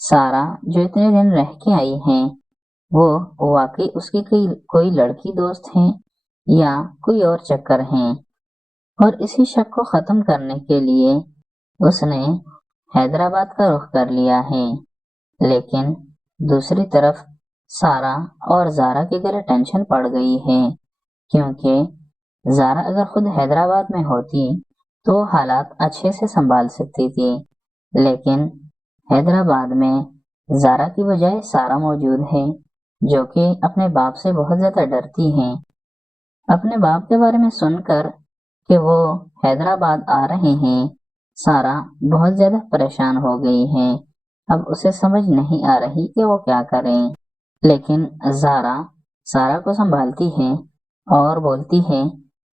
سارا جو اتنے دن رہ کے آئی ہیں وہ واقعی اس کی کوئی لڑکی دوست ہیں یا کوئی اور چکر ہیں، اور اسی شک کو ختم کرنے کے لیے اس نے حیدرآباد کا رخ کر لیا ہے۔ لیکن دوسری طرف سارا اور زارا کے گلے ٹینشن پڑ گئی ہے، کیونکہ زارا اگر خود حیدرآباد میں ہوتی تو حالات اچھے سے سنبھال سکتی تھی، لیکن حیدرآباد میں زارا کی بجائے سارا موجود ہے جو کہ اپنے باپ سے بہت زیادہ ڈرتی ہے۔ اپنے باپ کے بارے میں سن کر کہ وہ حیدرآباد آ رہے ہیں، سارا بہت زیادہ پریشان ہو گئی ہے۔ اب اسے سمجھ نہیں آ رہی کہ وہ کیا کریں، لیکن زارا سارا کو سنبھالتی ہے اور بولتی ہے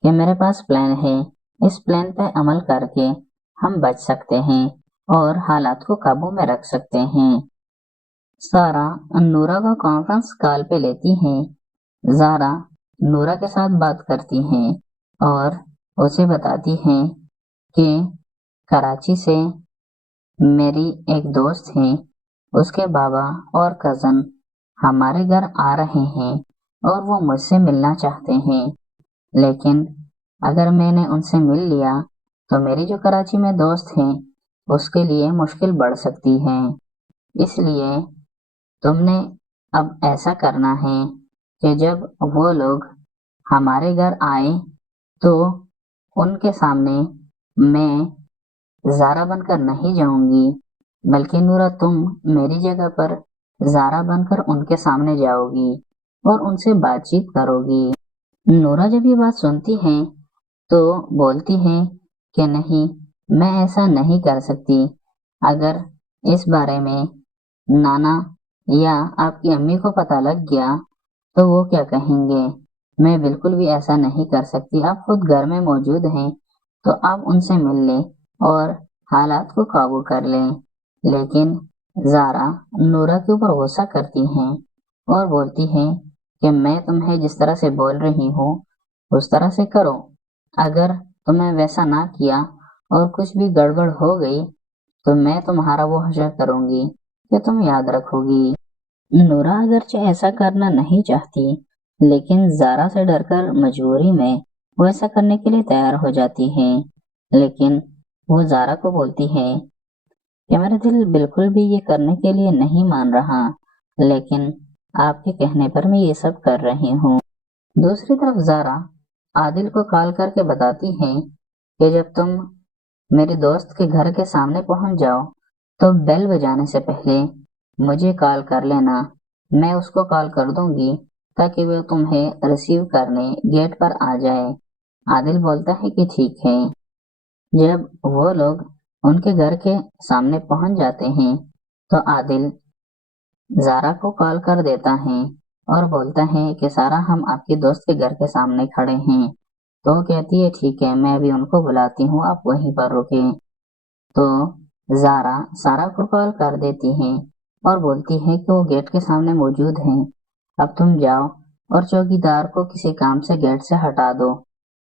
کہ میرے پاس پلان ہے، اس پلان پہ عمل کر کے ہم بچ سکتے ہیں اور حالات کو قابو میں رکھ سکتے ہیں۔ سارا نورا کو کانفرنس کال پہ لیتی ہیں۔ زارا نورا کے ساتھ بات کرتی ہیں اور اسے بتاتی ہیں کہ کراچی سے میری ایک دوست ہے، اس کے بابا اور کزن ہمارے گھر آ رہے ہیں اور وہ مجھ سے ملنا چاہتے ہیں، لیکن اگر میں نے ان سے مل لیا تو میری جو کراچی میں دوست ہیں اس کے لیے مشکل بڑھ سکتی ہے، اس لیے تم نے اب ایسا کرنا ہے کہ جب وہ لوگ ہمارے گھر آئے تو ان کے سامنے میں زارا بن کر نہیں جاؤں گی، بلکہ نورا تم میری جگہ پر زارا بن کر ان کے سامنے جاؤ گی اور ان سے بات چیت کرو گی۔ نورا جب یہ بات سنتی ہے تو بولتی ہے کہ نہیں، میں ایسا نہیں کر سکتی، اگر اس بارے میں نانا یا آپ کی امی کو پتہ لگ گیا تو وہ کیا کہیں گے، میں بالکل بھی ایسا نہیں کر سکتی، آپ خود گھر میں موجود ہیں تو آپ ان سے مل لیں اور حالات کو قابو کر لیں۔ لیکن زارا نورا کے اوپر غصہ کرتی ہیں اور بولتی ہیں کہ میں تمہیں جس طرح سے بول رہی ہوں اس طرح سے کرو، اگر تمہیں ویسا نہ کیا اور کچھ بھی گڑبڑ ہو گئی تو میں تمہارا وہ حشر کروں گی کہ تم یاد رکھو گی۔ نورا اگرچہ ایسا کرنا نہیں چاہتی، لیکن زارا سے ڈر کر مجبوری میں وہ ایسا کرنے کے لیے تیار ہو جاتی ہے، لیکن وہ زارا کو بولتی ہے کہ میرا دل بالکل بھی یہ کرنے کے لیے نہیں مان رہا، لیکن آپ کے کہنے پر میں یہ سب کر رہی ہوں۔ دوسری طرف زارا عادل کو کال کر کے بتاتی ہے کہ جب تم میری دوست کے گھر کے سامنے پہنچ جاؤ تو بیل بجانے سے پہلے مجھے کال کر لینا، میں اس کو کال کر دوں گی تاکہ وہ تمہیں ریسیو کرنے گیٹ پر آ جائے۔ عادل بولتا ہے کہ ٹھیک ہے۔ جب وہ لوگ ان کے گھر کے سامنے پہنچ جاتے ہیں تو عادل زارا کو کال کر دیتا ہے اور بولتا ہے کہ سارا ہم آپ کی دوست کے گھر کے سامنے کھڑے ہیں، تو وہ کہتی ہے ٹھیک ہے، میں بھی ان کو بلاتی ہوں، آپ وہیں پر رکیں۔ تو زارا سارا کو کال کر دیتی ہے اور بولتی ہے کہ وہ گیٹ کے سامنے موجود ہیں، اب تم جاؤ اور چوکیدار کو کسی کام سے گیٹ سے ہٹا دو،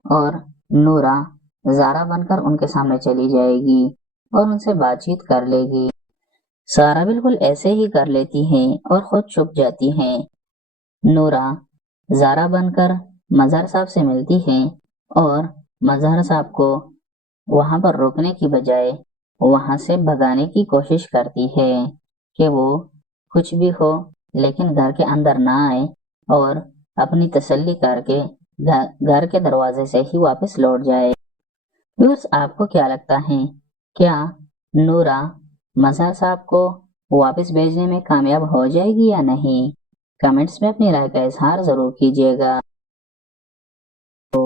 اور نورا زارا بن کر ان کے سامنے چلی جائے گی اور ان سے بات چیت کر لے گی۔ سارا بالکل ایسے ہی کر لیتی ہے اور خود چھپ جاتی ہے۔ نورا زارا بن کر مظہر صاحب سے ملتی ہے اور مظہر صاحب کو وہاں پر روکنے کی بجائے وہاں سے بھگانے کی کوشش کرتی ہے کہ وہ کچھ بھی ہو لیکن گھر کے اندر نہ آئے اور اپنی تسلی کر کے گھر کے دروازے سے ہی واپس لوٹ جائے۔ بس آپ کو کیا لگتا ہے، کیا نورا مظہر صاحب کو واپس بھیجنے میں کامیاب ہو جائے گی یا نہیں؟ کمنٹس میں اپنی رائے کا اظہار ضرور کیجیے گا۔ تو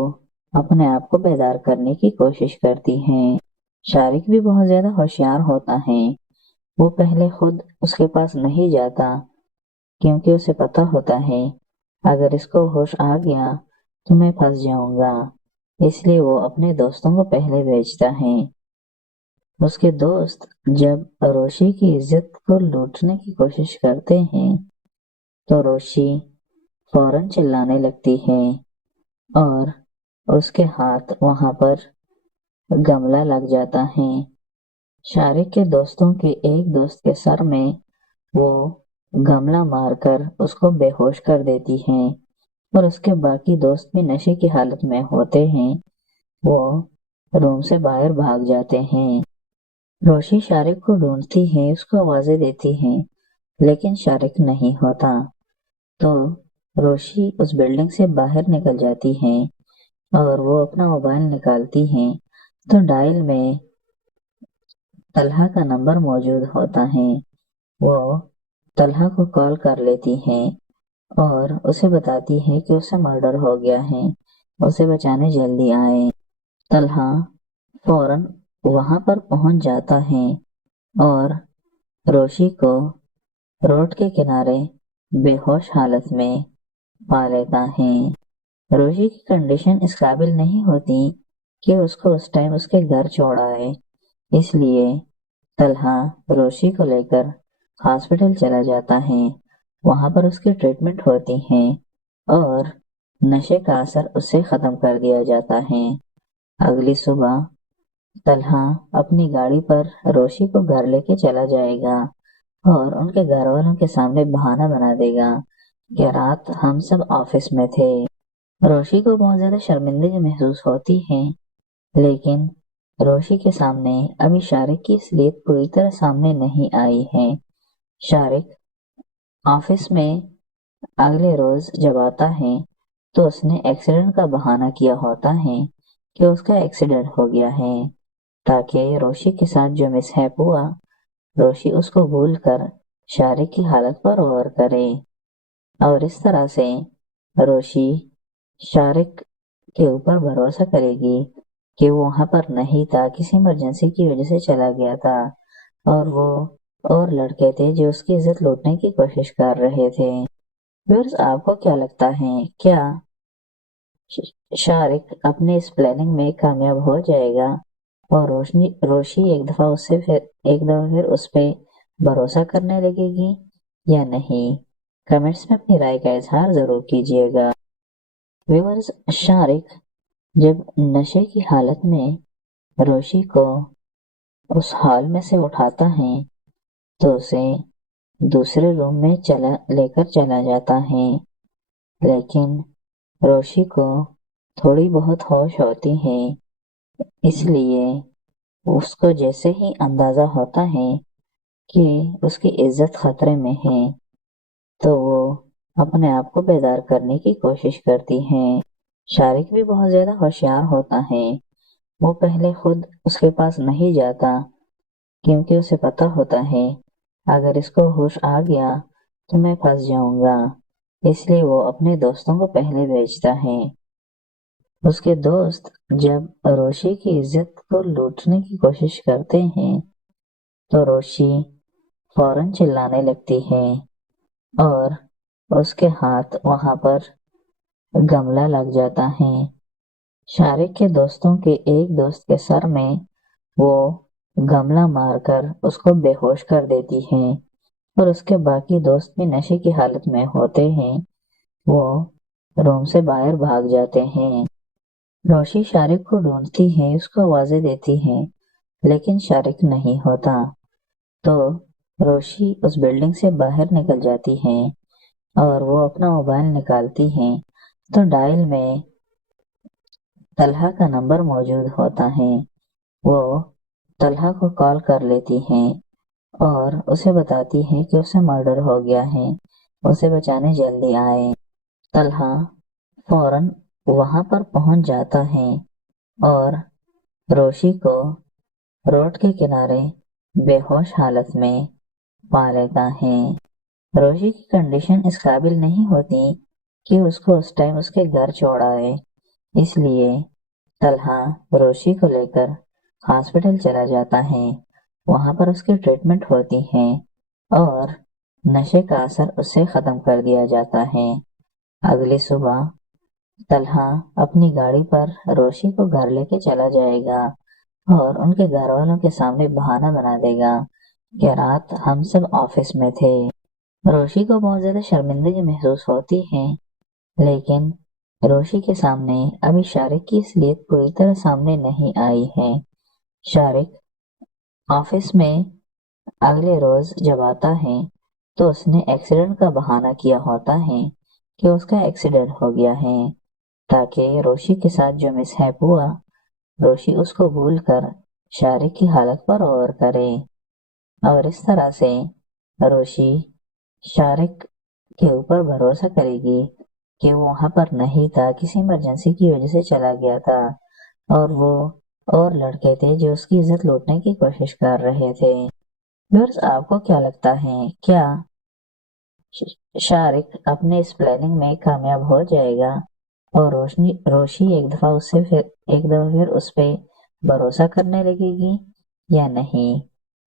اپنے آپ کو بیدار کرنے کی کوشش کرتی ہیں۔ شارق بھی بہت زیادہ ہوشیار ہوتا ہے، وہ پہلے خود اس کے پاس نہیں جاتا کیونکہ اسے پتا ہوتا ہے اگر اس کو ہوش آ گیا تو میں پھنس جاؤں گا، اس لیے وہ اپنے دوستوں کو پہلے بھیجتا ہے۔ اس کے دوست جب روشی کی عزت کو لوٹنے کی کوشش کرتے ہیں تو روشی فوراً چلانے لگتی ہے اور اس کے ہاتھ وہاں پر گملہ لگ جاتا ہے۔ شارق کے دوستوں کے ایک دوست کے سر میں وہ گملہ مار کر اس کو بے ہوش کر دیتی ہیں اور اس کے باقی دوست بھی نشے کی حالت میں ہوتے ہیں۔ وہ روم سے باہر بھاگ جاتے ہیں۔ روشی شارق کو ڈھونڈتی ہے، اس کو آوازیں دیتی ہیں، لیکن شارق نہیں ہوتا۔ تو روشی اس بلڈنگ سے باہر نکل جاتی ہے اور وہ اپنا موبائل نکالتی ہیں تو ڈائل میں طلحہ کا نمبر موجود ہوتا ہے۔ وہ طلحہ کو کال کر لیتی ہیں اور اسے بتاتی ہے کہ اسے مرڈر ہو گیا ہے، اسے بچانے جلدی آئے۔ طلحہ فوراً وہاں پر پہنچ جاتا ہے اور روشی کو روڈ کے کنارے بے ہوش حالت میں پا لیتا ہے۔ روشی کی کنڈیشن اس قابل نہیں ہوتی کہ اس کو اس ٹائم اس کے گھر چھوڑ آئے، اس لیے طلحہ روشی کو لے کر ہاسپٹل چلا جاتا ہے۔ وہاں پر اس کی ٹریٹمنٹ ہوتی ہے اور نشے کا اثر اس سے ختم کر دیا جاتا ہے۔ اگلی صبح طلحہ اپنی گاڑی پر روشی کو گھر لے کے چلا جائے گا اور ان کے گھر والوں کے سامنے بہانہ بنا دے گا کہ رات ہم سب آفس میں تھے۔ روشی کو بہت زیادہ شرمندگی محسوس ہوتی ہے، لیکن روشی کے سامنے ابھی شارق کی اصلیت پوری طرح سامنے نہیں آئی ہے۔ شارق آفس میں اگلے روز جب آتا ہے تو اس نے ایکسیڈنٹ کا بہانہ کیا ہوتا ہے کہ اس کا ایکسیڈنٹ ہو گیا ہے، تاکہ روشی کے ساتھ جو مسہیپ ہوا روشی اس کو بھول کر شارق کی حالت پر غور کرے، اور اس طرح سے روشی شارق کے اوپر بھروسہ کرے گی کہ وہ وہاں پر نہیں تھا، کسی ایمرجنسی کی وجہ سے چلا گیا تھا، اور وہ اور لڑکے تھے جو اس کی عزت لوٹنے کی کوشش کر رہے تھے۔ ویورز، آپ کو کیا لگتا ہے، کیا شارق اپنے اس پلاننگ میں کامیاب ہو جائے گا اور روشی ایک دفعہ پھر اس پہ بھروسہ کرنے لگے گی یا نہیں؟ کمنٹس میں اپنی رائے کا اظہار ضرور کیجیے گا۔ ویورز، شارق جب نشے کی حالت میں روشی کو اس ہال میں سے اٹھاتا ہے تو اسے دوسرے روم میں لے کر چلا جاتا ہے، لیکن روشی کو تھوڑی بہت ہوش ہوتی ہے، اس لیے اس کو جیسے ہی اندازہ ہوتا ہے کہ اس کی عزت خطرے میں ہے تو وہ اپنے آپ کو بیدار کرنے کی کوشش کرتی ہے۔ شارق بھی بہت زیادہ ہوشیار ہوتا ہے، وہ پہلے خود اس کے پاس نہیں جاتا کیونکہ اسے پتہ ہوتا ہے اگر اس کو ہوش آ گیا تو میں پھنس جاؤں گا، اس لیے وہ اپنے دوستوں کو پہلے بھیجتا ہے۔ اس کے دوست جب روشی کی عزت کو لوٹنے کی کوشش کرتے ہیں تو روشی فوراً چلانے لگتی ہے اور اس کے ہاتھ وہاں پر گملہ لگ جاتا ہے۔ شارق کے دوستوں کے ایک دوست کے سر میں وہ گملہ مار کر اس کو بے ہوش کر دیتی ہے اور اس کے باقی دوست بھی نشے کی حالت میں ہوتے ہیں، وہ روم سے باہر بھاگ جاتے ہیں۔ روشی شارق کو ڈھونڈتی ہے، اس کو آوازیں دیتی ہے، لیکن شارق نہیں ہوتا۔ تو روشی اس بلڈنگ سے باہر نکل جاتی ہے اور وہ اپنا موبائل نکالتی ہے تو ڈائل میں طلحہ کا نمبر موجود ہوتا ہے۔ وہ طلحہ کو کال کر لیتی ہیں اور اسے بتاتی ہے کہ اسے مرڈر ہو گیا ہے، اسے بچانے جلدی آئے۔ طلحہ فوراً وہاں پر پہنچ جاتا ہے اور روشی کو روڈ کے کنارے بے ہوش حالت میں پا لیتا ہے۔ روشی کی کنڈیشن اس قابل نہیں ہوتی کہ اس کو اس ٹائم اس کے گھر چھوڑ آئے، اس لیے طلحہ روشی کو لے کر ہاسپٹل چلا جاتا ہے۔ وہاں پر اس کی ٹریٹمنٹ ہوتی ہے اور نشے کا اثر اس سے ختم کر دیا جاتا ہے۔ اگلی صبح طلحہ اپنی گاڑی پر روشی کو گھر لے کے چلا جائے گا اور ان کے گھر والوں کے سامنے بہانہ بنا دے گا کہ رات ہم سب آفس میں تھے۔ روشی کو بہت زیادہ شرمندگی محسوس ہوتی ہے، لیکن روشی کے سامنے ابھی شارق کی اصلیت پوری طرح سامنے نہیں آئی ہے۔ شارق آفس میں اگلے روز جب آتا ہے تو اس نے ایکسیڈنٹ کا بہانہ کیا ہوتا ہے کہ اس کا ایکسیڈنٹ ہو گیا ہے، تاکہ روشی کے ساتھ جو مسہیپ ہوا روشی اس کو بھول کر شارق کی حالت پر غور کرے، اور اس طرح سے روشی شارق کے اوپر بھروسہ کرے گی کہ وہ وہاں پر نہیں تھا، کسی ایمرجنسی کی وجہ سے چلا گیا تھا، اور وہ اور لڑکے تھے جو اس کی عزت لوٹنے کی کوشش کر رہے تھے۔ ویورز، آپ کو کیا لگتا ہے، کیا شارق اپنے اس پلاننگ میں کامیاب ہو جائے گا اور روشی ایک دفعہ پھر اس پہ بھروسہ کرنے لگے گی یا نہیں؟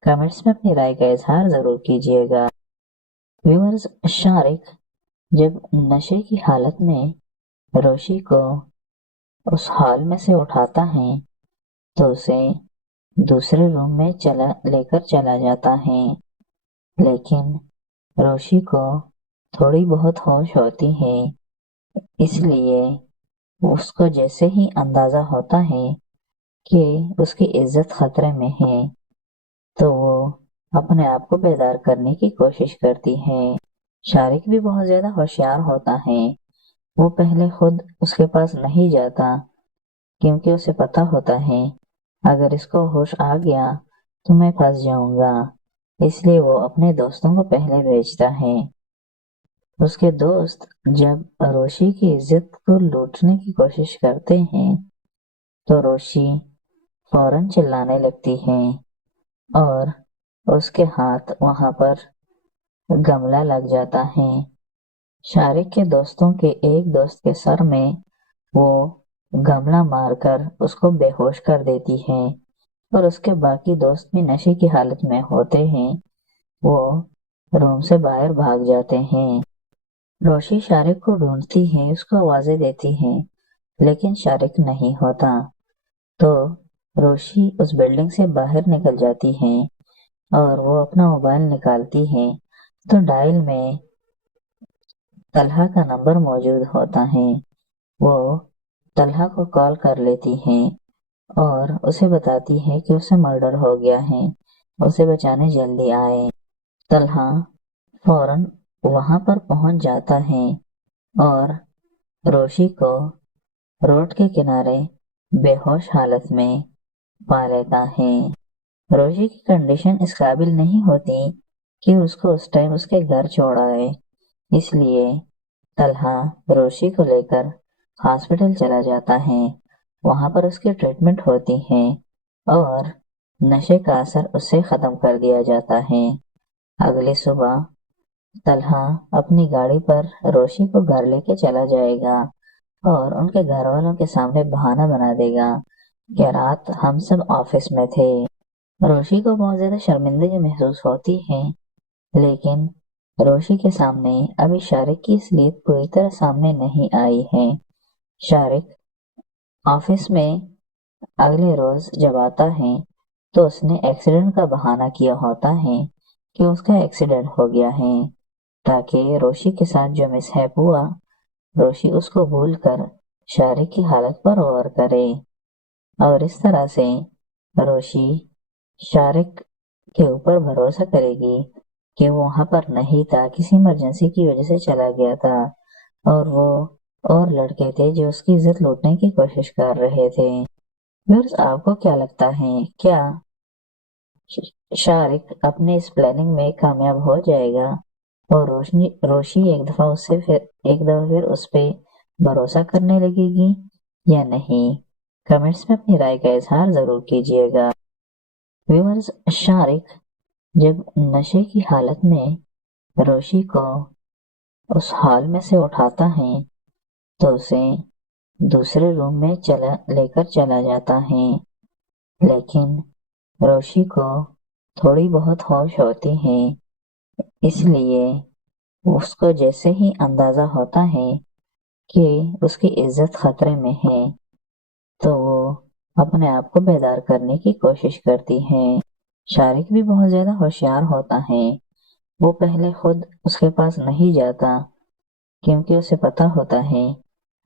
کمنٹس میں اپنی رائے کا اظہار ضرور کیجیے گا۔ ویورز، شارق جب نشے کی حالت میں روشی کو اس ہال میں سے اٹھاتا ہے تو اسے دوسرے روم میں لے کر چلا جاتا ہے، لیکن روشی کو تھوڑی بہت ہوش ہوتی ہے، اس لیے اس کو جیسے ہی اندازہ ہوتا ہے کہ اس کی عزت خطرے میں ہے تو وہ اپنے آپ کو بیدار کرنے کی کوشش کرتی ہے۔ شارق بھی بہت زیادہ ہوشیار ہوتا ہے، وہ پہلے خود اس کے پاس نہیں جاتا کیونکہ اسے پتا ہوتا ہے اگر اس کو ہوش آ گیا تو میں پھنس جاؤں گا، اس لیے وہ اپنے دوستوں کو پہلے بھیجتا ہے۔ اس کے دوست جب روشی کی عزت کو لوٹنے کی کوشش کرتے ہیں تو روشی فوراً چلانے لگتی ہے اور اس کے ہاتھ وہاں پر گملہ لگ جاتا ہے۔ شارق کے دوستوں کے ایک دوست کے سر میں وہ گملہ مار کر اس کو بے ہوش کر دیتی ہے، اور اس کے باقی دوست بھی نشے کی حالت میں ہوتے ہیں، وہ روم سے باہر بھاگ جاتے ہیں۔ روشی شارق کو ڈھونڈتی ہے، اس کو آوازیں دیتی ہے، لیکن شارق نہیں ہوتا، تو روشی اس بلڈنگ سے باہر نکل جاتی ہے اور وہ اپنا موبائل نکالتی ہے تو ڈائل میں طلحہ کا نمبر موجود ہوتا ہے۔ وہ طلحہ کو کال کر لیتی ہے اور اسے بتاتی ہے کہ اسے مرڈر ہو گیا ہے، اسے بچانے جلدی آئے۔ طلحہ فوراً وہاں پر پہنچ جاتا ہے اور روشی کو روڈ کے کنارے بے ہوش حالت میں پا لیتا ہے۔ روشی کی کنڈیشن اس قابل نہیں ہوتی کہ اس کو اس ٹائم اس کے گھر چھوڑائے، اس لیے طلحہ روشی کو لے کر ہاسپٹل چلا جاتا ہے، وہاں پر اس کی ٹریٹمنٹ ہوتی ہے اور نشے کا اثر اس سے ختم کر دیا جاتا ہے۔ اگلی صبح طلحہ اپنی گاڑی پر روشی کو گھر لے کے چلا جائے گا اور ان کے گھر والوں کے سامنے بہانہ بنا دے گا کہ رات ہم سب آفس میں تھے۔ روشی کو بہت زیادہ شرمندگی محسوس ہوتی ہے، لیکن روشی کے سامنے ابھی شارق کی اصلیت پوری طرح سامنے نہیں آئی ہے۔ شارق آفس میں اگلے روز جب آتا ہے تو اس نے ایکسیڈنٹ کا بہانہ کیا ہوتا ہے کہ اس کا ایکسیڈنٹ ہو گیا ہے، تاکہ روشی کے ساتھ جو مسہیپ ہوا روشی اس کو بھول کر شارق کی حالت پر غور کرے، اور اس طرح سے روشی شارق کے اوپر بھروسہ کرے گی کہ وہ وہاں پر نہیں تھا، کسی ایمرجنسی کی وجہ سے چلا گیا تھا، اور وہ اور لڑکے تھے جو اس کی عزت لوٹنے کی کوشش کر رہے تھے۔ ویورز، آپ کو کیا لگتا ہے، کیا شارق اپنے اس پلاننگ میں کامیاب ہو جائے گا اور روشی ایک دفعہ پھر اس پہ بھروسہ کرنے لگے گی یا نہیں؟ کمنٹس میں اپنی رائے کا اظہار ضرور کیجیے گا۔ ویورز، شارق جب نشے کی حالت میں روشی کو اس ہال میں سے اٹھاتا ہے تو اسے دوسرے روم میں لے کر چلا جاتا ہے، لیکن روشی کو تھوڑی بہت ہوش ہوتی ہے، اس لیے اس کو جیسے ہی اندازہ ہوتا ہے کہ اس کی عزت خطرے میں ہے تو وہ اپنے آپ کو بیدار کرنے کی کوشش کرتی ہے۔ شارق بھی بہت زیادہ ہوشیار ہوتا ہے، وہ پہلے خود اس کے پاس نہیں جاتا کیونکہ اسے پتا ہوتا ہے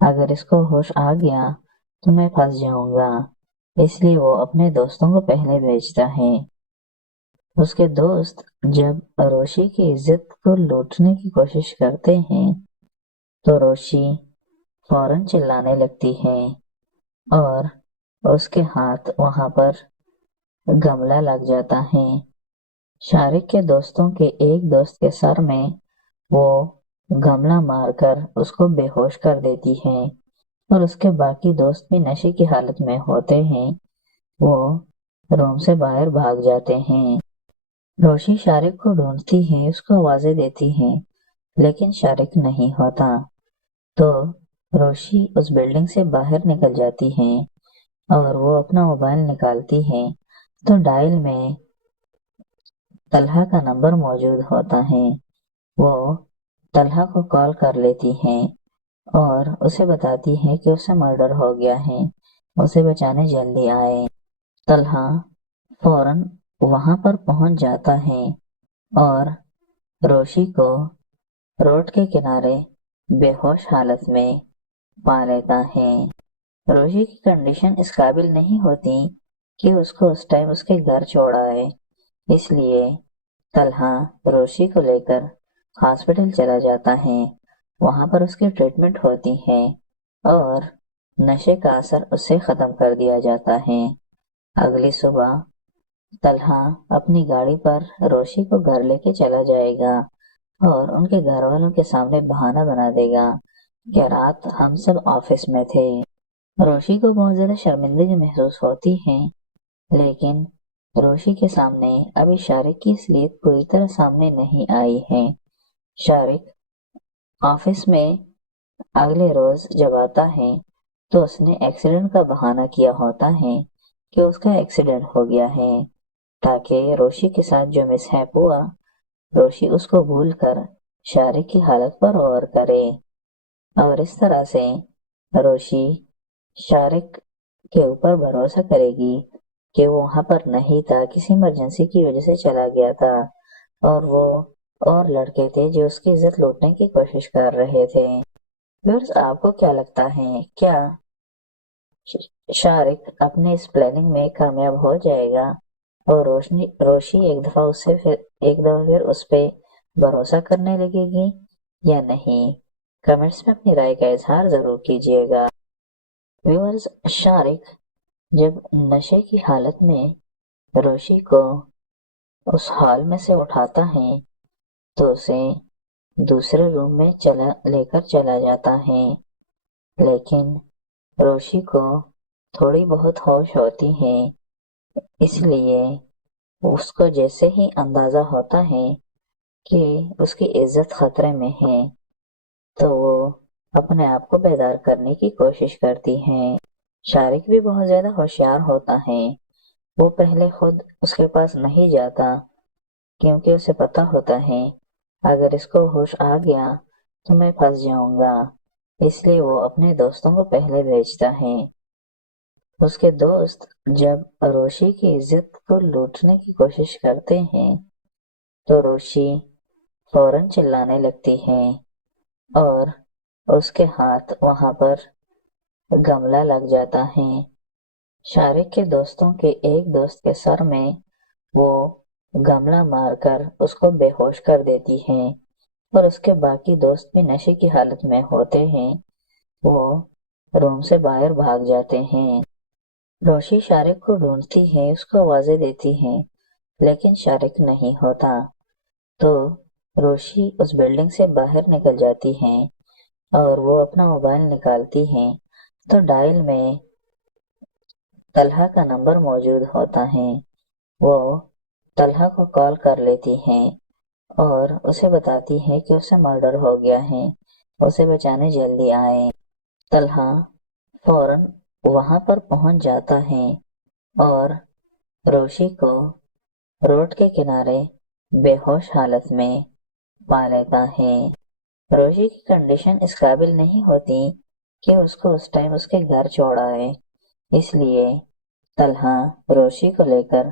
اگر اس کو ہوش آ گیا تو میں پھنس جاؤں گا، اس لیے وہ اپنے دوستوں کو پہلے بھیجتا ہے۔ اس کے دوست جب روشی کی عزت کو لوٹنے کی کوشش کرتے ہیں تو روشی فوراً چلانے لگتی ہے اور اس کے ہاتھ وہاں پر گملہ لگ جاتا ہے۔ شارق کے دوستوں کے ایک دوست کے سر میں وہ گملہ مار کر اس کو بے ہوش کر دیتی ہے اور اس کے باقی دوست بھی نشے کی حالت میں ہوتے ہیں۔ وہ روم سے باہر بھاگ جاتے ہیں۔ روشی شارق کو ڈھونڈتی ہے، اس کو آوازیں دیتی ہے، لیکن شارق نہیں ہوتا۔ تو روشی اس بلڈنگ سے باہر نکل جاتی ہے اور وہ اپنا موبائل نکالتی ہے تو ڈائل میں طلحہ کا نمبر موجود ہوتا ہے۔ وہ طلحہ کو کال کر لیتی ہے اور اسے بتاتی ہے کہ اسے مرڈر ہو گیا ہے، اسے بچانے جلدی آئے۔ طلحہ فوراً وہاں پر پہنچ جاتا ہے اور روشی کو روڈ کے کنارے بے ہوش حالت میں پا لیتا ہے۔ روشی کی کنڈیشن اس قابل نہیں ہوتی کہ اس کو اس ٹائم اس کے گھر چھوڑ آئے، اس لیے طلحہ روشی کو لے کر ہاسپٹل چلا جاتا ہے۔ وہاں پر اس کی ٹریٹمنٹ ہوتی ہے اور نشے کا اثر اسے ختم کر دیا جاتا ہے۔ اگلی صبح طلحہ اپنی گاڑی پر روشی کو گھر لے کے چلا جائے گا اور ان کے گھر والوں کے سامنے بہانہ بنا دے گا کہ رات ہم سب آفس میں تھے۔ روشی کو بہت زیادہ شرمندگی محسوس ہوتی ہے، لیکن روشی کے سامنے ابھی شارق کی اصلیت پوری طرح سامنے نہیں آئی ہے۔ شارق آفس میں اگلے روز جب آتا ہے تو اس نے ایکسیڈنٹ کا بہانہ کیا ہوتا ہے کہ اس کا ایکسیڈنٹ ہو گیا ہے، تاکہ روشی کے ساتھ جو مسہیپ ہوا روشی اس کو بھول کر شارق کی حالت پر غور کرے، اور اس طرح سے روشی شارق کے اوپر بھروسہ کرے گی کہ وہ وہاں پر نہیں تھا، کسی ایمرجنسی کی وجہ سے چلا گیا تھا، اور وہ اور لڑکے تھے جو اس کی عزت لوٹنے کی کوشش کر رہے تھے۔ ویورز، آپ کو کیا لگتا ہے، کیا شارق اپنے اس پلاننگ میں کامیاب ہو جائے گا اور روشی ایک دفعہ پھر اس پہ بھروسہ کرنے لگے گی یا نہیں؟ کمنٹس میں اپنی رائے کا اظہار ضرور کیجیے گا۔ ویورز، شارق جب نشے کی حالت میں روشی کو اس ہال میں سے اٹھاتا ہے تو اسے دوسرے روم میں لے کر چلا جاتا ہے، لیکن روشی کو تھوڑی بہت ہوش ہوتی ہے، اس لیے اس کو جیسے ہی اندازہ ہوتا ہے کہ اس کی عزت خطرے میں ہے تو وہ اپنے آپ کو بیدار کرنے کی کوشش کرتی ہے۔ شارق بھی بہت زیادہ ہوشیار ہوتا ہے، وہ پہلے خود اس کے پاس نہیں جاتا کیونکہ اسے پتا ہوتا ہے اگر اس کو ہوش آ گیا تو میں پھنس جاؤں گا، اس لیے وہ اپنے دوستوں کو پہلے بھیجتا ہے۔ اس کے دوست جب روشی کی عزت کو لوٹنے کی کوشش کرتے ہیں تو روشی فوراً چلانے لگتی ہے اور اس کے ہاتھ وہاں پر گملہ لگ جاتا ہے۔ شارق کے دوستوں کے ایک دوست کے سر میں وہ گملہ مار کر اس کو بے ہوش کر دیتی ہے اور اس کے باقی دوست بھی نشے کی حالت میں ہوتے ہیں۔ وہ روم سے باہر بھاگ جاتے ہیں۔ روشی شارق کو ڈھونڈتی ہے، اس کو آوازیں دیتی ہے، لیکن شارق نہیں ہوتا۔ تو روشی اس بلڈنگ سے باہر نکل جاتی ہے اور وہ اپنا موبائل نکالتی ہے تو ڈائل میں طلحہ کا نمبر موجود ہوتا ہے۔ وہ طلحہ کو کال کر لیتی ہے اور اسے بتاتی ہے کہ اسے مرڈر ہو گیا ہے، اسے بچانے جلدی آئے۔ طلحہ فوراً وہاں پر پہنچ جاتا ہے اور روشی کو روڈ کے کنارے بے ہوش حالت میں پا لیتا ہے۔ روشی کی کنڈیشن اس قابل نہیں ہوتی کہ اس کو اس ٹائم اس کے گھر چھوڑ آئے، اس لیے طلحہ روشی کو لے کر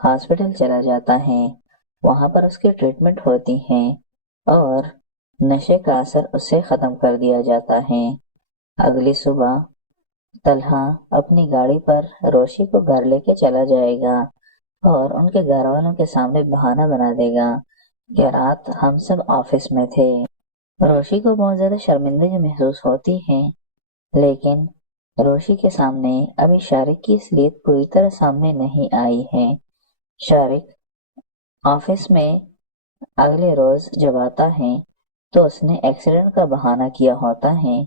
ہاسپٹل چلا جاتا ہے۔ وہاں پر اس کی ٹریٹمنٹ ہوتی ہے اور نشے کا اثر اسے ختم کر دیا جاتا ہے۔ اگلی صبح طلحہ اپنی گاڑی پر روشی کو گھر لے کے چلا جائے گا اور ان کے گھر والوں کے سامنے بہانہ بنا دے گا کہ رات ہم سب آفس میں تھے۔ روشی کو بہت زیادہ شرمندگی محسوس ہوتی ہے، لیکن روشی کے سامنے ابھی شارق کی اصلیت پوری طرح سامنے نہیں آئی ہے۔ شارق آفس میں اگلے روز جب آتا ہے تو اس نے ایکسیڈنٹ کا بہانہ کیا ہوتا ہے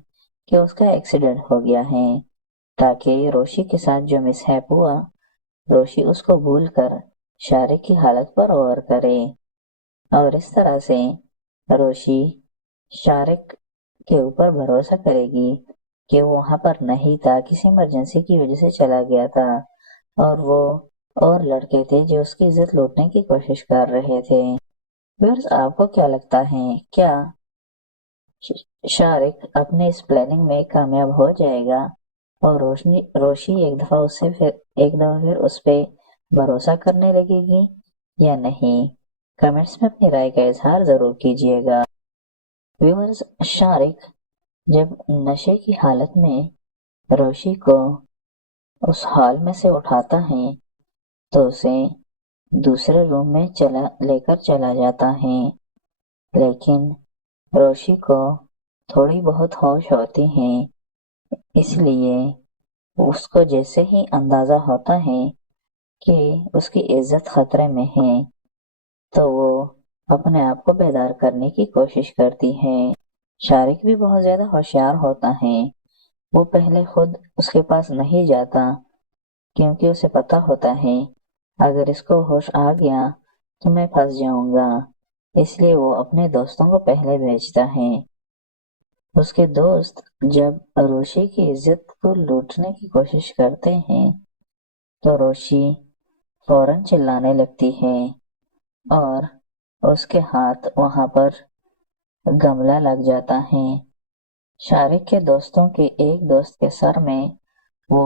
کہ اس کا ایکسیڈنٹ ہو گیا ہے، تاکہ روشی کے ساتھ جو مس ہیپ ہوا روشی اس کو بھول کر شارق کی حالت پر غور کرے، اور اس طرح سے روشی شارق کے اوپر بھروسہ کرے گی کہ وہ وہاں پر نہیں تھا، کسی ایمرجنسی کی وجہ سے چلا گیا تھا، اور وہ اور لڑکے تھے جو اس کی عزت لوٹنے کی کوشش کر رہے تھے۔ ویورز، آپ کو کیا لگتا ہے، کیا شارق اپنے اس پلاننگ میں کامیاب ہو جائے گا اور روشی ایک دفعہ پھر اس پہ بھروسہ کرنے لگے گی یا نہیں؟ کمنٹس میں اپنی رائے کا اظہار ضرور کیجیے گا۔ ویورز، شارق جب نشے کی حالت میں روشی کو اس ہال میں سے اٹھاتا ہے تو اسے دوسرے روم میں لے کر چلا جاتا ہے، لیکن روشی کو تھوڑی بہت ہوش ہوتی ہے، اس لیے اس کو جیسے ہی اندازہ ہوتا ہے کہ اس کی عزت خطرے میں ہے تو وہ اپنے آپ کو بیدار کرنے کی کوشش کرتی ہے۔ شارق بھی بہت زیادہ ہوشیار ہوتا ہے، وہ پہلے خود اس کے پاس نہیں جاتا کیونکہ اسے پتا ہوتا ہے اگر اس کو ہوش آ گیا تو میں پھنس جاؤں گا، اس لیے وہ اپنے دوستوں کو پہلے بھیجتا ہے۔ اس کے دوست جب روشی کی عزت کو لوٹنے کی کوشش کرتے ہیں تو روشی فوراً چلانے لگتی ہے اور اس کے ہاتھ وہاں پر گملہ لگ جاتا ہے۔ شارق کے دوستوں کے ایک دوست کے سر میں وہ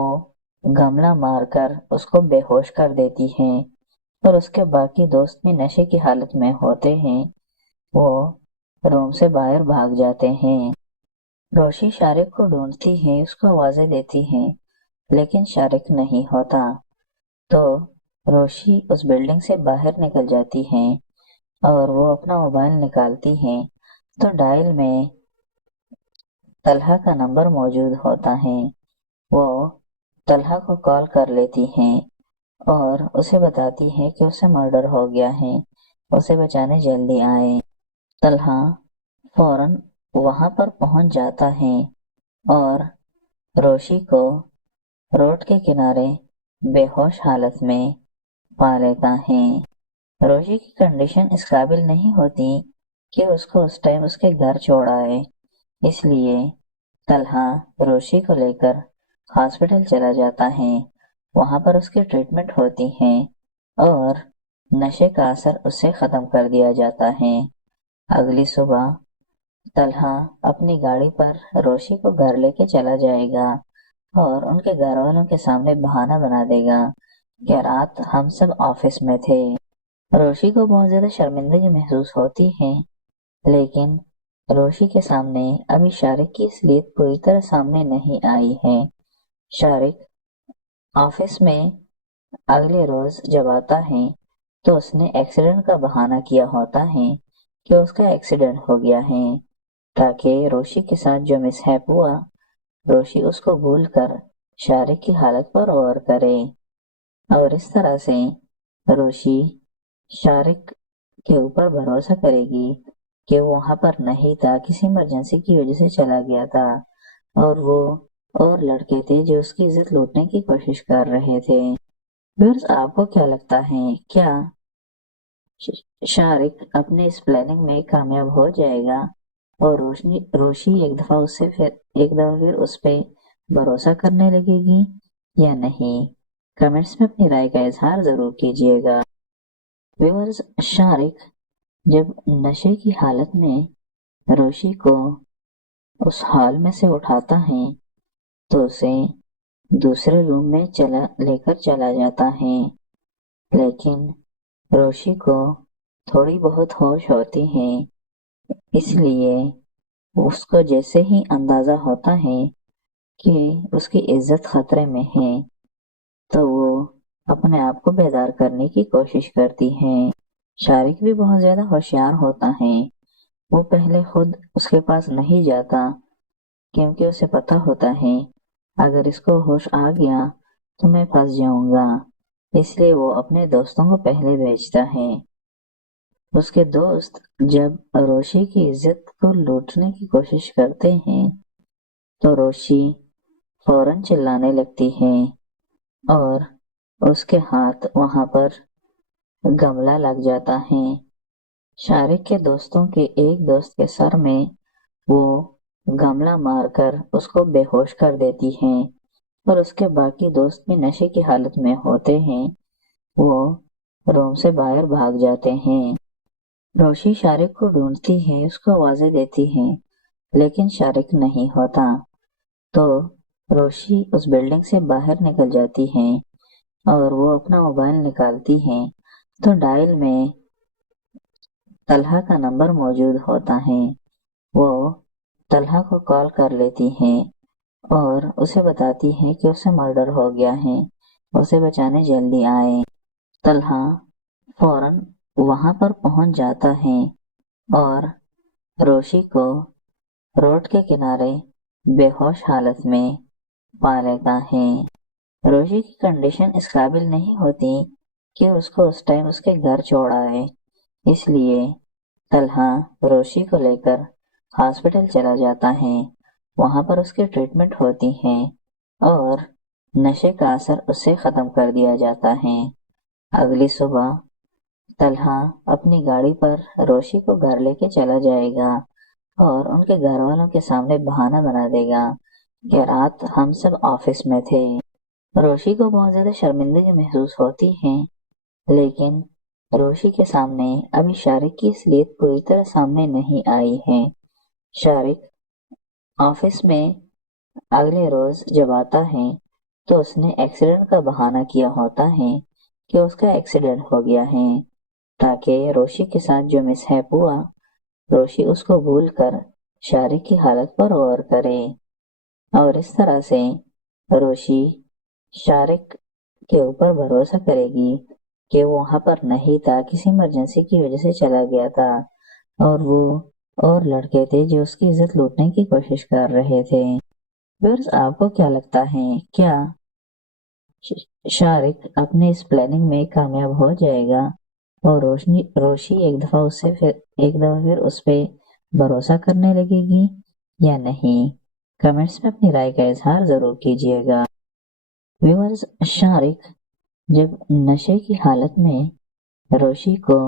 گملہ مار کر اس کو بے ہوش کر دیتی ہے، اور اس کے باقی دوست بھی نشے کی حالت میں ہوتے ہیں، وہ روم سے باہر بھاگ جاتے ہیں۔ روشی شارق کو ڈھونڈتی ہے، اس کو آوازیں دیتی ہے، لیکن شارق نہیں ہوتا، تو روشی اس بلڈنگ سے باہر نکل جاتی ہے اور وہ اپنا موبائل نکالتی ہے تو ڈائل میں طلحہ کا نمبر موجود ہوتا ہے۔ وہ طلحہ کو کال کر لیتی ہے اور اسے بتاتی ہے کہ اسے مرڈر ہو گیا ہے، اسے بچانے جلدی آئے۔ طلحہ فوراً وہاں پر پہنچ جاتا ہے اور روشی کو روڈ کے کنارے بے ہوش حالت میں پا لیتا ہے۔ روشی کی کنڈیشن اس قابل نہیں ہوتی کہ اس کو اس ٹائم اس کے گھر چھوڑ آئے، اس لیے طلحہ روشی کو لے کر ہاسپٹل چلا جاتا ہے، وہاں پر اس کی ٹریٹمنٹ ہوتی ہے اور نشے کا اثر اس سے ختم کر دیا جاتا ہے۔ اگلی صبح طلحہ اپنی گاڑی پر روشی کو گھر لے کے چلا جائے گا اور ان کے گھر والوں کے سامنے بہانہ بنا دے گا کہ رات ہم سب آفس میں تھے۔ روشی کو بہت زیادہ شرمندگی محسوس ہوتی ہے، لیکن روشی کے سامنے ابھی شارق کی اصلیت پوری طرح سامنے نہیں آئی ہے۔ شارق آفس میں اگلے روز جب آتا ہے تو اس نے ایکسیڈنٹ کا بہانہ کیا ہوتا ہے کہ اس کا ایکسیڈنٹ ہو گیا ہے، تاکہ روشی کے ساتھ جو مس ہیپ ہوا روشی اس کو بھول کر شارق کی حالت پر غور کرے، اور اس طرح سے روشی شارق کے اوپر بھروسہ کرے گی کہ وہ وہاں پر نہیں تھا، کسی ایمرجنسی کی وجہ سے چلا گیا تھا، اور وہ اور لڑکے تھے جو اس کی عزت لوٹنے کی کوشش کر رہے تھے۔ ویورز، آپ کو کیا لگتا ہے، کیا شارق اپنے اس پلاننگ میں کامیاب ہو جائے گا اور روشی ایک دفعہ پھر اس پہ بھروسہ کرنے لگے گی یا نہیں؟ کمنٹس میں اپنی رائے کا اظہار ضرور کیجیے گا۔ ویورز، شارق جب نشے کی حالت میں روشی کو اس ہال میں سے اٹھاتا ہے تو اسے دوسرے روم میں لے کر چلا جاتا ہے، لیکن روشی کو تھوڑی بہت ہوش ہوتی ہے، اس لیے اس کو جیسے ہی اندازہ ہوتا ہے کہ اس کی عزت خطرے میں ہے تو وہ اپنے آپ کو بیدار کرنے کی کوشش کرتی ہیں۔ شارق بھی بہت زیادہ ہوشیار ہوتا ہے، وہ پہلے خود اس کے پاس نہیں جاتا کیونکہ اسے پتا ہوتا ہے اگر اس کو ہوش آ گیا تو میں پھنس جاؤں گا، اس لیے وہ اپنے دوستوں کو پہلے بھیجتا ہے۔ اس کے دوست جب روشی کی عزت کو لوٹنے کی کوشش کرتے ہیں تو روشی فوراً چلانے لگتی ہے اور اس کے ہاتھ وہاں پر گملہ لگ جاتا ہے۔ شارق کے دوستوں کے ایک دوست کے سر میں وہ گملہ مار کر اس کو بے ہوش کر دیتی ہے اور اس کے باقی دوست بھی نشے کی حالت میں ہوتے ہیں، وہ روم سے باہر بھاگ جاتے ہیں۔ روشی شارق کو ڈھونڈتی ہے، اس کو آوازیں دیتی ہے لیکن شارق نہیں ہوتا، تو روشی اس بلڈنگ سے باہر نکل جاتی ہے اور وہ اپنا موبائل نکالتی ہے تو ڈائل میں طلحہ کا نمبر موجود ہوتا ہے۔ وہ طلحہ کو کال کر لیتی ہے اور اسے بتاتی ہے کہ اسے مرڈر ہو گیا ہے، اسے بچانے جلدی آئے۔ طلحہ فوراً وہاں پر پہنچ جاتا ہے اور روشی کو روڈ کے کنارے بے ہوش حالت میں پا لیتا ہے۔ روشی کی کنڈیشن اس قابل نہیں ہوتی کہ اس کو اس ٹائم اس کے گھر چھوڑ آئے، اس لیے طلحہ روشی کو لے کر ہاسپٹل چلا جاتا ہے، وہاں پر اس کی ٹریٹمنٹ ہوتی ہے اور نشے کا اثر اس سے ختم کر دیا جاتا ہے۔ اگلی صبح طلحہ اپنی گاڑی پر روشی کو گھر لے کے چلا جائے گا اور ان کے گھر والوں کے سامنے بہانہ بنا دے گا کہ رات ہم سب آفس میں تھے۔ روشی کو بہت زیادہ شرمندگی محسوس ہوتی ہے، لیکن روشی کے سامنے ابھی شارق کی اصلیت پوری طرح سامنے نہیں آئی ہے۔ شارق آفس میں اگلے روز جب آتا ہے تو اس نے ایکسیڈنٹ کا بہانہ کیا ہوتا ہے کہ اس کا ایکسیڈنٹ ہو گیا ہے، تاکہ روشی کے ساتھ جو مس ہیپ ہوا روشی اس کو بھول کر شارق کی حالت پر غور کرے، اور اس طرح سے روشی شارق کے اوپر بھروسہ کرے گی کہ وہ وہاں پر نہیں تھا، کسی ایمرجنسی کی وجہ سے چلا گیا تھا، اور وہ اور لڑکے تھے جو اس کی عزت لوٹنے کی کوشش کر رہے تھے۔ ویورز، آپ کو کیا لگتا ہے، کیا شارق اپنے اس پلاننگ میں کامیاب ہو جائے گا اور روشی ایک دفعہ پھر اس پہ بھروسہ کرنے لگے گی یا نہیں؟ کمنٹس میں اپنی رائے کا اظہار ضرور کیجیے گا۔ ویورز، شارق جب نشے کی حالت میں روشی کو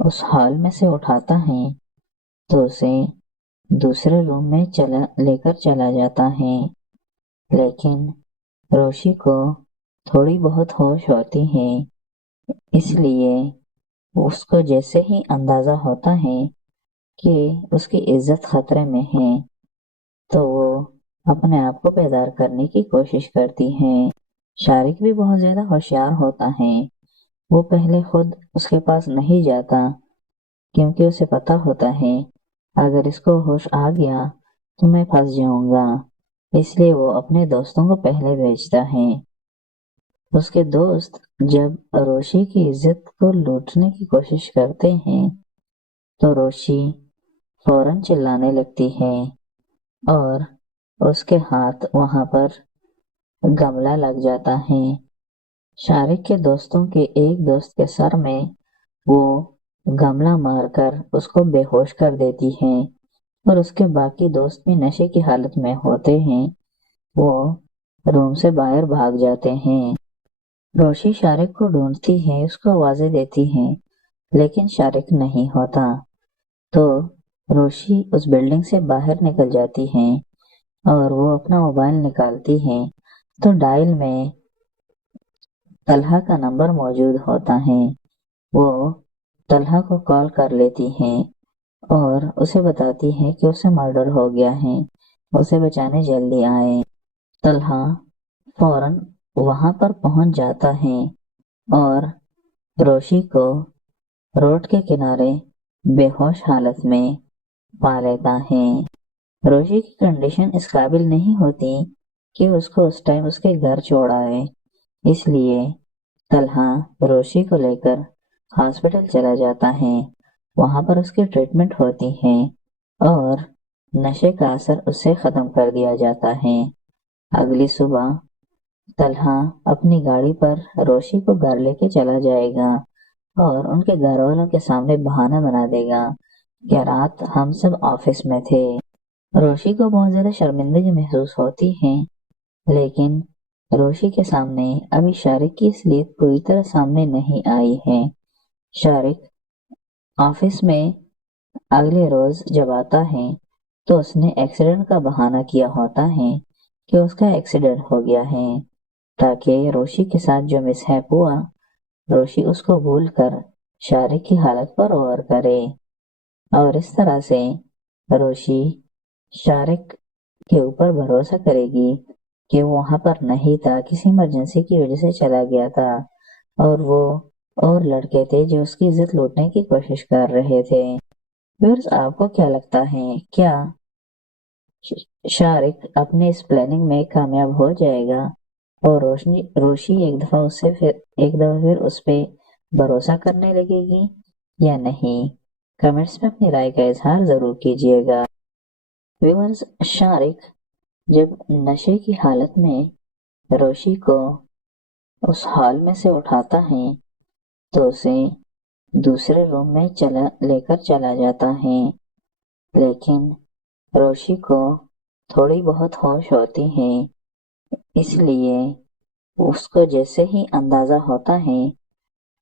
اس ہال میں سے اٹھاتا ہے تو اسے دوسرے روم میں لے کر چلا جاتا ہے، لیکن روشی کو تھوڑی بہت ہوش ہوتی ہے، اس لیے اس کو جیسے ہی اندازہ ہوتا ہے کہ اس کی عزت خطرے میں ہے تو وہ اپنے آپ کو بیدار کرنے کی کوشش کرتی ہے۔ شارق بھی بہت زیادہ ہوشیار ہوتا ہے، وہ پہلے خود اس کے پاس نہیں جاتا کیونکہ اسے پتا ہوتا ہے اگر اس کو ہوش آ گیا تو میں پھنس جاؤں گا، اس لیے وہ اپنے دوستوں کو پہلے بھیجتا ہے۔ اس کے دوست جب روشی کی عزت کو لوٹنے کی کوشش کرتے ہیں تو روشی فوراً چلانے لگتی ہے اور اس کے ہاتھ وہاں پر گملہ لگ جاتا ہے۔ شارق کے دوستوں کے ایک دوست کے سر میں وہ گملہ مار کر اس کو بے ہوش کر دیتی ہے اور اس کے باقی دوست بھی نشے کی حالت میں ہوتے ہیں، وہ روم سے باہر بھاگ جاتے ہیں۔ روشی شارق کو ڈھونڈتی ہے، اس کو آوازیں دیتی ہے لیکن شارق نہیں ہوتا، تو روشی اس بلڈنگ سے باہر نکل جاتی ہے اور وہ اپنا موبائل نکالتی ہے تو ڈائل میں طلحہ کا نمبر موجود ہوتا ہے۔ وہ طلحہ کو کال کر لیتی ہے اور اسے بتاتی ہے کہ اسے مرڈر ہو گیا ہے، اسے بچانے جلدی آئے۔ طلحہ فوراً وہاں پر پہنچ جاتا ہے اور روشی کو روڈ کے کنارے بے ہوش حالت میں پا لیتا ہے۔ روشی کی کنڈیشن اس قابل نہیں ہوتی کہ اس کو اس ٹائم اس کے گھر چھوڑ آئے، اس لیے طلحہ روشی کو لے کر ہاسپٹل چلا جاتا ہے. وہاں پر اس کی ٹریٹمنٹ ہوتی ہے اور نشے کا اثر اس سے ختم کر دیا جاتا ہے. اگلی صبح طلحہ اپنی گاڑی پر روشی کو گھر لے کے چلا جائے گا اور ان کے گھر والوں کے سامنے بہانہ بنا دے گا کہ رات ہم سب آفس میں تھے. روشی کو بہت زیادہ شرمندگی محسوس ہوتی ہے، لیکن روشی کے سامنے ابھی شارق کی اصلیت پوری طرح سامنے نہیں آئی ہے. شارق آفس میں اگلے روز جب آتا ہے تو اس نے ایکسیڈنٹ کا بہانہ کیا ہوتا ہے کہ اس کا ایکسیڈنٹ ہو گیا ہے، تاکہ روشی کے ساتھ جو مسہیپ ہوا روشی اس کو بھول کر شارق کی حالت پر غور کرے. اور اس طرح سے روشی شارق کے اوپر بھروسہ کرے گی کہ وہ وہاں پر نہیں تھا، کسی ایمرجنسی کی وجہ سے چلا گیا تھا، اور وہ اور لڑکے تھے جو اس کی عزت لوٹنے کی کوشش کر رہے تھے. ویورز، آپ کو کیا لگتا ہے، کیا شارق اپنے اس پلاننگ میں کامیاب ہو جائے گا اور روشی ایک دفعہ پھر اس پہ بھروسہ کرنے لگے گی یا نہیں؟ کمنٹس میں اپنی رائے کا اظہار ضرور کیجیے گا. ویورز، شارق جب نشے کی حالت میں روشی کو اس ہال میں سے اٹھاتا ہے تو اسے دوسرے روم میں لے کر چلا جاتا ہے، لیکن روشی کو تھوڑی بہت ہوش ہوتی ہے، اس لیے اس کو جیسے ہی اندازہ ہوتا ہے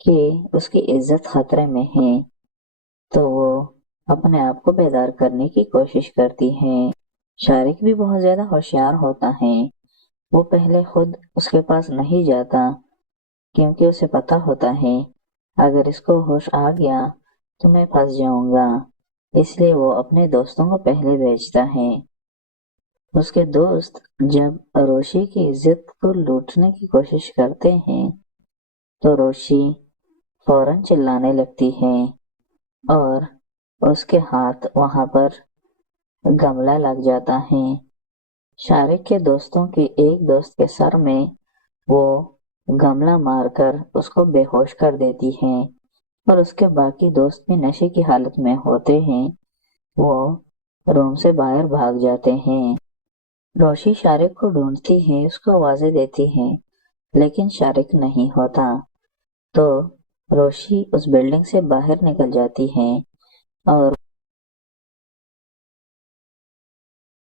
کہ اس کی عزت خطرے میں ہے تو وہ اپنے آپ کو بیدار کرنے کی کوشش کرتی ہے. شارق بھی بہت زیادہ ہوشیار ہوتا ہے، وہ پہلے خود اس کے پاس نہیں جاتا کیونکہ اسے پتا ہوتا ہے اگر اس کو ہوش آ گیا تو میں پھنس جاؤں گا، اس لیے وہ اپنے دوستوں کو پہلے بھیجتا ہے. اس کے دوست جب روشی کی عزت کو لوٹنے کی کوشش کرتے ہیں تو روشی فوراً چلانے لگتی ہے اور اس کے ہاتھ وہاں پر گملہ لگ جاتا ہے. شارق کے دوستوں کے ایک دوست کے سر میں وہ گملہ مار کر اس کو بے ہوش کر دیتی ہے اور اس کے باقی دوست بھی نشے کی حالت میں ہوتے ہیں، وہ روم سے باہر بھاگ جاتے ہیں. روشی شارق کو ڈھونڈتی ہے، اس کو آوازیں دیتی ہے، لیکن شارق نہیں ہوتا تو روشی اس بلڈنگ سے باہر نکل جاتی ہے اور